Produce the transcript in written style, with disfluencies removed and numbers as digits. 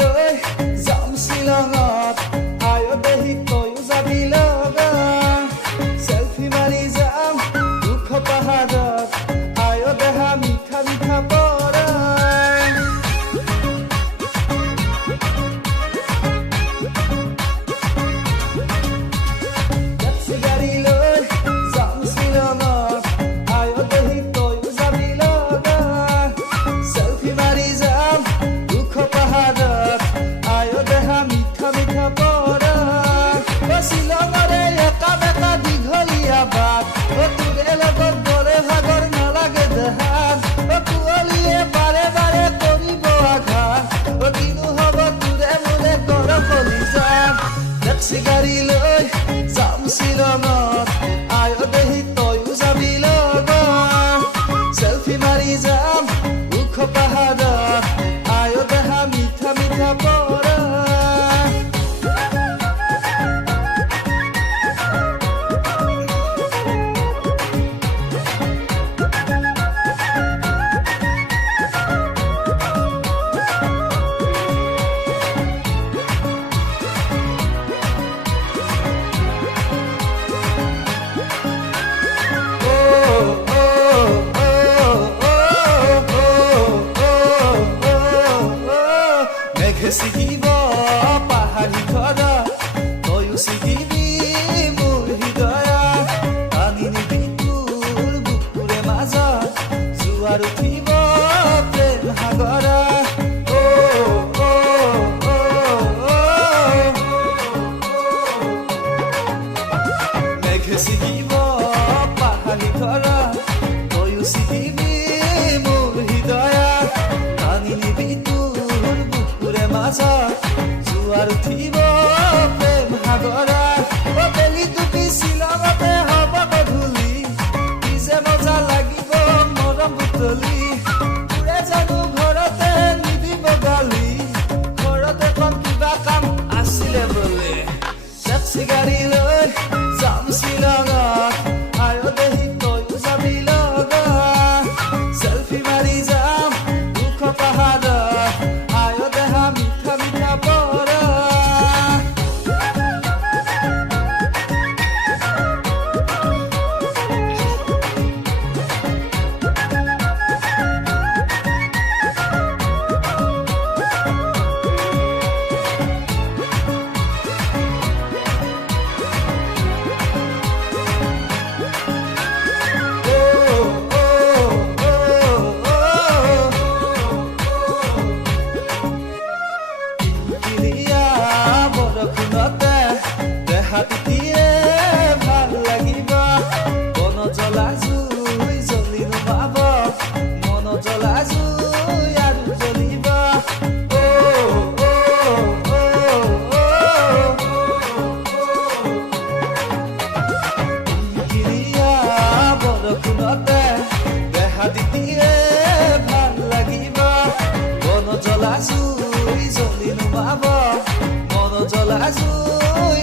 লৈ যাম শ্বিলঙত আয়ো দেহি তয়ো যাবি লগত সেলফি মাৰি যাম দুখ পাহাৰত আয়ো দেহা মিঠা মিঠা পৰাই টেক্সি গাড়ী লৈ যাম শ্বিলঙত আয়ো দেহি তয়ো যাবি লগত সেলফি মাৰি যাম দুখ পাহাৰত আয়ো দেহা মিঠা মিঠা পৰাই শ্বিলঙৰে একা বেকা দীঘলীয়া বাট তোৰে লগত গ'লে ভাগৰ নালাগে দেহাত কুঁৱলীয়ে বাৰে বাৰে কৰিব আঘাত কিনো হ'ব তোৰে মোৰে কৰ কলিজাত টেক্সি গাড়ী লৈ যাম শ্বিলঙত আয়ো দেহি তয়ো যাবি লগত সেলফি মাৰি যাম ওখ পাহাৰত আয়ো দেহা মিঠা মিঠা পৰাই ছিগিব পাহাৰী ধৰা তয়ো ছিগিবি মোৰ হৃদয়া টানি নিবি তোৰ বুকুৰে মাজত জোৱাৰ উঠিব প্ৰেম সাগৰা মেঘে ছিগিব পাহাৰী ধৰা তয়ো ছিগিবি মোৰ হৃদয়া টানি নিবি মাজত জোৱাৰ উঠিব প্ৰেম সাগৰা বেলি টুপি শ্বিলঙতে হ'ব গধূলি কি যে মজা লাগিব মৰম বুটলি তোৰে জানো ঘৰতে নিদিব গালি ঘৰতে কম কিবা কাম আছিলে বোলে টেক্সি গাড়ী লৈ যাম শ্বিলঙত আয়ো দেহি তয়ো যাবি লগত সেলফি মাৰি যাম ওখ পাহাৰত আয়ো দেহা মিঠা মিঠা পৰাই বৰষুণতে দেহা তিতিয়ে ভাল লাগিব বন জ্বলা জুই জ্বলি নুমাব মন জ্বলা জুই আৰু জ্বলিব বৰষুণতে দেহা তিতিয়ে ভাল লাগিব বন জ্বলা জুই জ্বলি নুমাব মন জ্বলা জুই